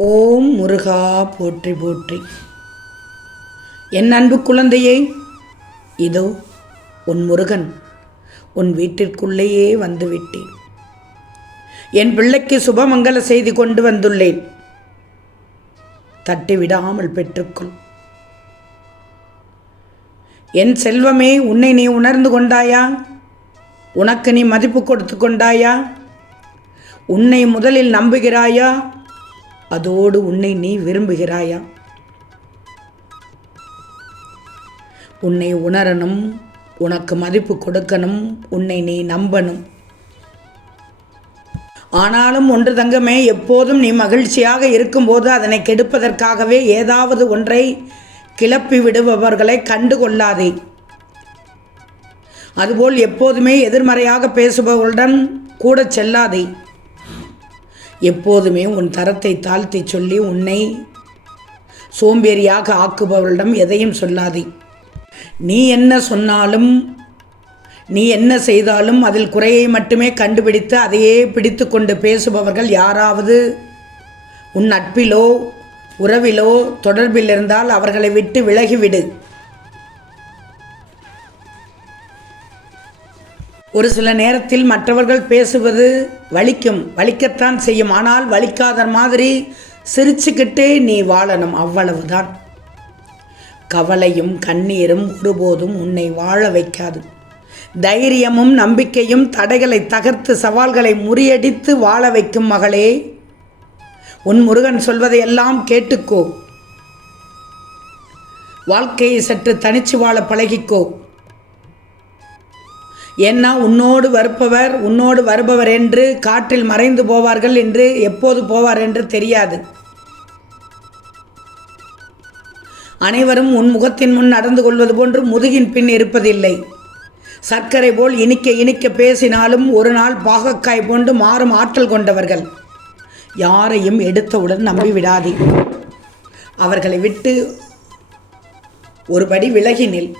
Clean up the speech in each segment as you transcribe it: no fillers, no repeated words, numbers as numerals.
ஓம் முருகா போற்றி போற்றி. என் அன்பு குழந்தையே, இதோ உன் முருகன் உன் வீட்டிற்குள்ளேயே வந்துவிட்டேன். என் பிள்ளைக்கு சுபமங்கல செய்தி கொண்டு வந்துள்ளேன். தட்டி விடாமல் பெற்றுக்கொள். என் செல்வமே, உன்னை நீ உணர்ந்து கொண்டாயா? உனக்கு நீ மதிப்பு கொடுத்து கொண்டாயா? உன்னை முதலில் நம்புகிறாயா? அதோடு உன்னை நீ விரும்புகிறாயா? உன்னை உணரணும், உனக்கு மதிப்பு கொடுக்கணும், உன்னை நீ நம்பணும். ஆனாலும் ஒன்று தங்கமே, எப்போதும் நீ மகிழ்ச்சியாக இருக்கும்போது அதனை கெடுப்பதற்காகவே ஏதாவது ஒன்றை கிளப்பி விடுபவர்களை கண்டு கொள்ளாதே. அதுபோல் எப்போதுமே எதிர்மறையாக பேசுபவர்களுடன் கூட செல்லாதே. எப்போதுமே உன் தரத்தை தாழ்த்தி சொல்லி உன்னை சோம்பேறியாக ஆக்குபவர்களிடம் எதையும் சொல்லாதே. நீ என்ன சொன்னாலும், நீ என்ன செய்தாலும் அதில் குறையை மட்டுமே கண்டுபிடித்து அதையே பிடித்து கொண்டு பேசுபவர்கள் யாராவது உன் நட்பிலோ உறவிலோ தொடர்பில் இருந்தால் அவர்களை விட்டு விலகிவிடு. ஒரு சில நேரத்தில் மற்றவர்கள் பேசுவது வலிக்கத்தான் செய்யும். ஆனால் வலிக்காத மாதிரி சிரிச்சுக்கிட்டே நீ வாழணும், அவ்வளவுதான். கவலையும் கண்ணீரும் ஒருபோதும் உன்னை வாழ வைக்காது. தைரியமும் நம்பிக்கையும் தடைகளை தகர்த்து சவால்களை முறியடித்து வாழ வைக்கும் மகளே. உன் முருகன் சொல்வதையெல்லாம் கேட்டுக்கோ. வாழ்க்கையை சற்று தனிச்சு வாழ பழகிக்கோ. ஏன்னா உன்னோடு வருபவர் என்று காற்றில் மறைந்து போவார்கள் என்று எப்போது போவார் என்று தெரியாது. அனைவரும் உன் முகத்தின் முன் நடந்து கொள்வது போன்று முதுகின் பின் இருப்பதில்லை. சர்க்கரை போல் இனிக்க இனிக்க பேசினாலும் ஒரு நாள் பாகக்காய் போன்று மாறும் ஆற்றல் கொண்டவர்கள். யாரையும் எடுத்தவுடன் நம்பிவிடாதே. அவர்களை விட்டு ஒருபடி விலகி நில்.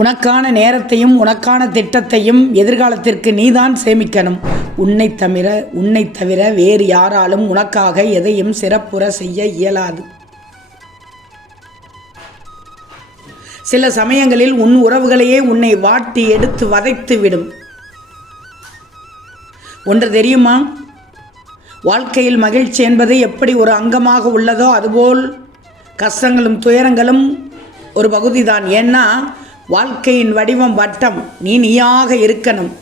உனக்கான நேரத்தையும் உனக்கான திட்டத்தையும் எதிர்காலத்திற்கு நீதான் சேமிக்கணும். உன்னை தவிர வேறு யாராலும் உனக்காக எதையும் சிறப்புற செய்ய இயலாது. சில சமயங்களில் உன் உறவுகளையே உன்னை வாட்டி எடுத்து வதைத்து விடும். ஒன்று தெரியுமா? வாழ்க்கையில் மகிழ்ச்சி என்பது எப்படி ஒரு அங்கமாக உள்ளதோ அதுபோல் கஷ்டங்களும் துயரங்களும் ஒரு பகுதிதான். ஏன்னா வாழ்க்கையின் வடிவம் வட்டம். நீயாக இருக்கணும்.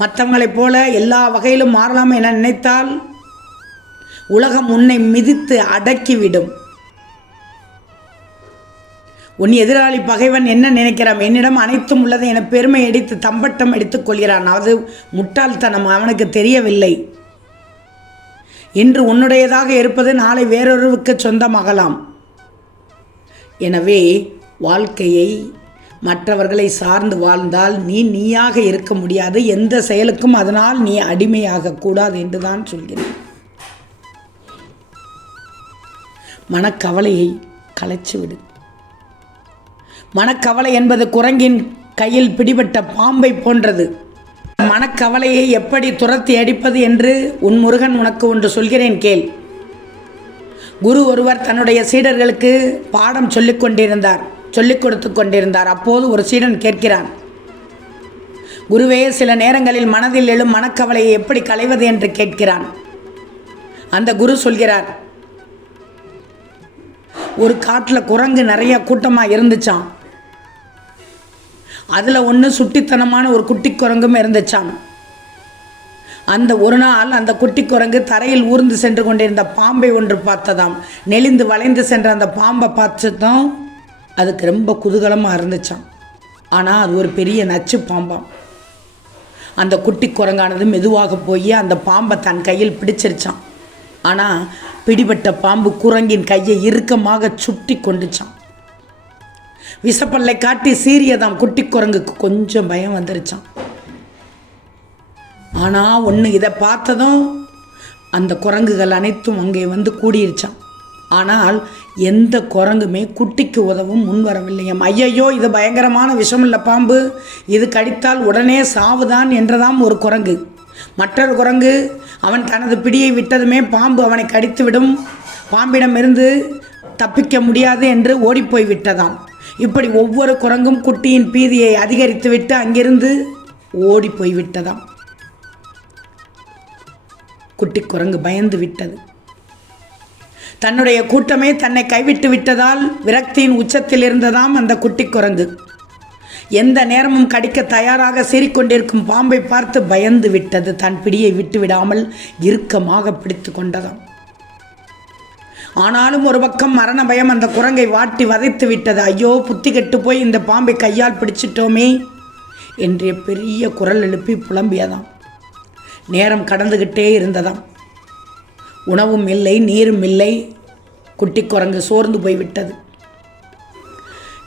மற்றவங்களைப் போல எல்லா வகையிலும் மாறலாம் என நினைத்தால் உலகம் உன்னை மிதித்து அடக்கிவிடும். உன் எதிராளி பகைவன் என்ன நினைக்கிறான்? என்னிடம் அனைத்தும் உள்ளது என பெருமை அடித்து தம்பட்டம் எடுத்துக் கொள்கிறான். அது முட்டாள்தனம், அவனுக்கு தெரியவில்லை. இன்று உன்னுடையதாக இருப்பது நாளை வேறொருவருக்கு சொந்தமாகலாம். எனவே வாழ்க்கையை மற்றவர்களை சார்ந்து வாழ்ந்தால் நீயாக இருக்க முடியாது. எந்த செயலுக்கும் அதனால் நீ அடிமையாக கூடாது என்று தான் சொல்கிறேன். மனக்கவலையை கலைச்சுவிடு. மனக்கவலை என்பது குரங்கின் கையில் பிடிபட்ட பாம்பை போன்றது. மனக்கவலையை எப்படி துரத்தி அடிப்பது என்று உன் முருகன் உனக்கு ஒன்று சொல்கிறேன், கேள். குரு ஒருவர் தன்னுடைய சீடர்களுக்கு பாடம் சொல்லிக் கொடுத்து கொண்டிருந்தார். அப்போது ஒரு சீடன் கேட்கிறான், குருவே, சில நேரங்களில் மனதில் எழும் மனக்கவலையை எப்படி களைவது என்று கேட்கிறான். அந்த குரு சொல்கிறார், ஒரு காட்டில் குரங்கு நிறைய கூட்டமாக இருந்துச்சான். அதில் ஒன்று சுட்டித்தனமான ஒரு குட்டி குரங்கும் இருந்துச்சான். அந்த ஒரு நாள் அந்த குட்டி குரங்கு தரையில் ஊர்ந்து சென்று கொண்டிருந்த பாம்பை ஒன்று பார்த்ததாம். நெளிந்து வளைந்து சென்ற அந்த பாம்பை பார்த்துதான் அதுக்கு ரொம்ப குதூகலமாக இருந்துச்சான். ஆனால் அது ஒரு பெரிய நச்சு பாம்பாம். அந்த குட்டி குரங்கானது மெதுவாக போய் அந்த பாம்பை தன் கையில் பிடிச்சிருச்சான். ஆனால் பிடிபட்ட பாம்பு குரங்கின் கையை இறுக்கமாக சுட்டி கொண்டுச்சான். விசப்பல்லை காட்டி சீரியதாம். குட்டி குரங்குக்கு கொஞ்சம் பயம் வந்துருச்சான். ஆனால் ஒன்று, இதை பார்த்ததும் அந்த குரங்குகள் அனைத்தும் அங்கே வந்து கூடிருச்சான். ஆனால் எந்த குரங்குமே குட்டிக்கு உதவும் முன் வரவில்லையாம். ஐயையோ, இது பயங்கரமான விஷமுள்ள பாம்பு, இது கடித்தால் உடனே சாவுதான் என்றதாம் ஒரு குரங்கு. மற்றொரு குரங்கு அவன் தனது பிடியை விட்டதுமே பாம்பு அவனை கடித்துவிடும், பாம்பிடமிருந்து தப்பிக்க முடியாது என்று ஓடிப்போய் விட்டதாம். இப்படி ஒவ்வொரு குரங்கும் குட்டியின் பீதியை அதிகரித்துவிட்டு அங்கிருந்து ஓடி போய்விட்டதாம். குட்டி குரங்கு பயந்து விட்டது. தன்னுடைய கூட்டமே தன்னை கைவிட்டு விட்டதால் விரக்தியின் உச்சத்தில் இருந்ததாம் அந்த குட்டி குரங்கு. எந்த நேரமும் கடிக்க தயாராக சீறிக்கொண்டிருக்கும் பாம்பை பார்த்து பயந்து விட்டது. தன் பிடியை விட்டு விடாமல் இறுக்கமாக பிடித்து கொண்டதாம். ஆனாலும் ஒரு பக்கம் மரண பயம் அந்த குரங்கை வாட்டி வதைத்து விட்டது. ஐயோ, புத்தி கெட்டு போய் இந்த பாம்பை கையால் பிடிச்சிட்டோமே என்றே பெரிய குரல் எழுப்பி புலம்பியதாம். நேரம் கடந்துகிட்டே இருந்ததாம். உணவும் இல்லை, நீரும் இல்லை. குட்டி குரங்கு சோர்ந்து போய்விட்டது.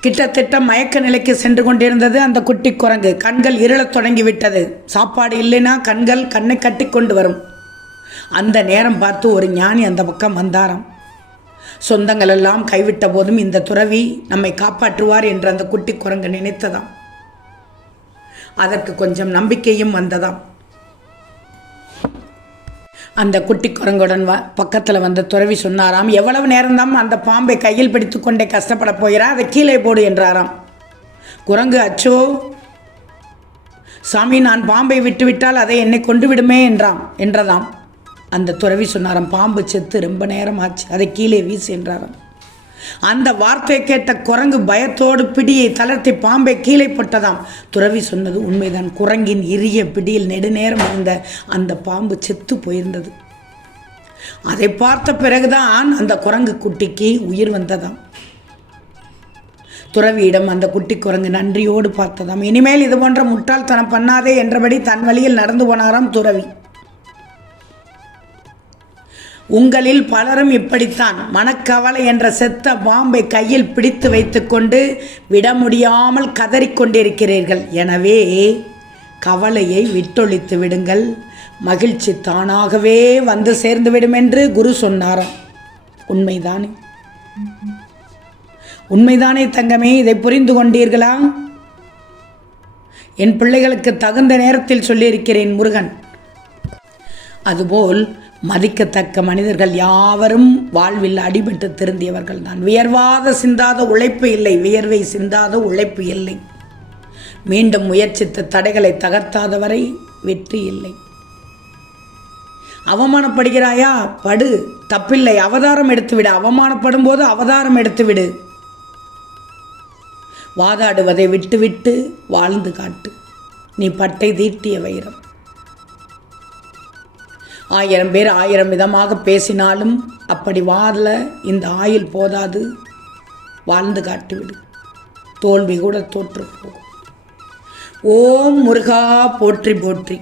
கிட்டத்தட்ட மயக்க நிலைக்கு சென்று கொண்டிருந்தது அந்த குட்டி குரங்கு. கண்கள் இருளத் தொடங்கிவிட்டது. சாப்பாடு இல்லைன்னா கண்ணை கட்டி கொண்டு வரும். அந்த நேரம் பார்த்து ஒரு ஞானி அந்த பக்கம் வந்தாராம். சொந்தங்கள் எல்லாம் கைவிட்ட போதும் இந்த துறவி நம்மை காப்பாற்றுவார் என்று அந்த குட்டி குரங்கு நினைத்ததாம். அதற்கு கொஞ்சம் நம்பிக்கையும் வந்ததாம். அந்த குட்டி குரங்குடன் பக்கத்தில் வந்த துறவி சொன்னாராம், எவ்வளவு நேரம்தான் அந்த பாம்பை கையில் பிடித்து கொண்டே கஷ்டப்பட போகிறா, அதை கீழே போடு என்றாராம். குரங்கு, அச்சோ சாமி, நான் பாம்பை விட்டுவிட்டால் அதை என்னை கொண்டு விடுமே என்றதாம். அந்த துறவி சொன்னாராம், பாம்பு செத்து ரொம்ப நேரம் ஆச்சு, அதை கீழே வீசு என்றாராம். அந்த வார்த்தையை கேட்ட குரங்கு பயத்தோடு பிடியை தளர்த்தி பாம்பை கீழே போட்டதாம். துறவி சொன்னது உண்மைதான். குரங்கின் இறுகிய பிடியில் நெடுநேரம் இருந்த அந்த பாம்பு செத்து போயிருந்தது. அதை பார்த்த பிறகுதான் அந்த குரங்கு குட்டிக்கு உயிர் வந்ததாம். துறவியிடம் அந்த குட்டி குரங்கு நன்றியோடு பார்த்ததாம். இனிமேல் இது போன்ற முட்டாள்தனம் பண்ணாதே என்றபடி தன் வழியில் நடந்து போனாராம் துறவி. உங்களில் பலரும் இப்படித்தான் மனக்கவலை என்ற செத்த பாம்பை கையில் பிடித்து வைத்துக்கொண்டு விட முடியாமல் கதறிக்கொண்டிருக்கிறீர்கள். எனவே கவலையை விட்டொழித்து விடுங்கள், மகிழ்ச்சி தானாகவே வந்து சேர்ந்து விடும் என்று குரு சொன்னாராம். உண்மைதானே? உண்மைதானே தங்கமே? இதை புரிந்து கொண்டீர்களா? என் பிள்ளைகளுக்கு தகுந்த நேரத்தில் சொல்லியிருக்கிறேன் முருகன். அதுபோல் மதிக்கத்தக்க மனிதர்கள் யாவரும் வாழ்வில் அடிபட்டு திருந்தியவர்கள் தான். வியர்வாத சிந்தாத உழைப்பு இல்லை, வியர்வை சிந்தாத உழைப்பு இல்லை. மீண்டும் முயற்சித்த தடைகளை தகர்த்தாதவரை வெற்றி இல்லை. அவமானப்படுகிறாயா? படு, தப்பில்லை. அவதாரம் எடுத்துவிடு. அவமானப்படும் போது அவதாரம் எடுத்துவிடு. வாதாடுவதை விட்டுவிட்டு வாழ்ந்து காட்டு. நீ பட்டை தீட்டிய வைரம். 1000 பேர் 1000 விதமாக பேசினாலும் அப்படி வாழ இந்த ஆயுள் போதாது. வாழ்ந்து காட்டிவிடு. தோல்வி கூட தோற்று போகும். ஓம் முருகா போற்றி போற்றி.